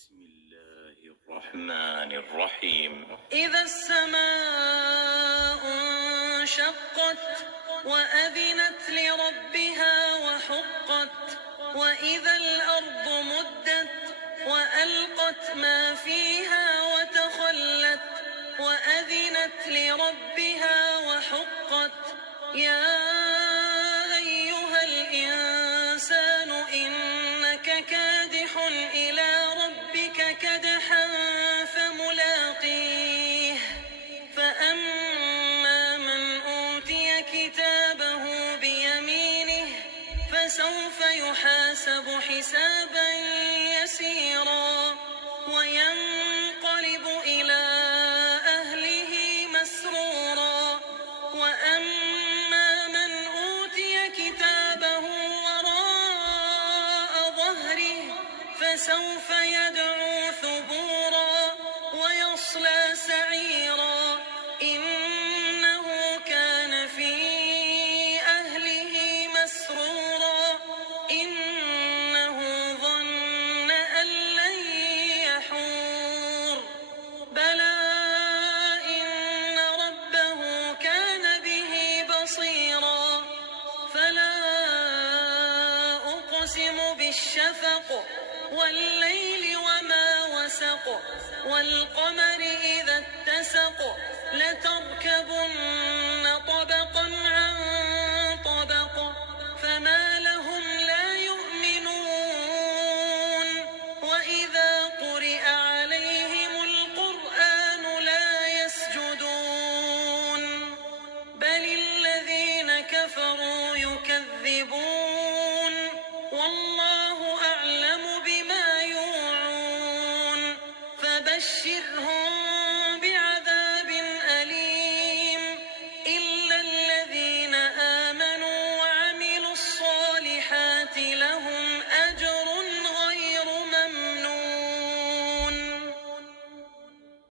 بسم الله الرحمن الرحيم. إذا السماء انشقت وأذنت لربها وحقت وإذا الأرض مدت وألقت ما فيها وتخلت وأذنت لربها وحقت يا أيها الإنسان إنك كادح إلى ربك كدحا فملاقيه فأما من أوتي كتابه بيمينه فسوف يحاسب حسابا يسيرا وينقلب إلى أهله مسرورا وأما من أوتي كتابه وراء ظهره فسوف يدعو ثبورا ويصلى سعيرا إنه كان في أهله مسرورا إنه ظن أن لن يحور بلى إن ربه كان به بصيرا فلا أقسم بالشفق والليل وما وسق والقمر إذا اتسق لتركبن طبقا عن طبق فما لهم لا يؤمنون وإذا قرئ عليهم القرآن لا يسجدون بل الذين كفروا يكذبون والله أعلم بما يوعون فبشر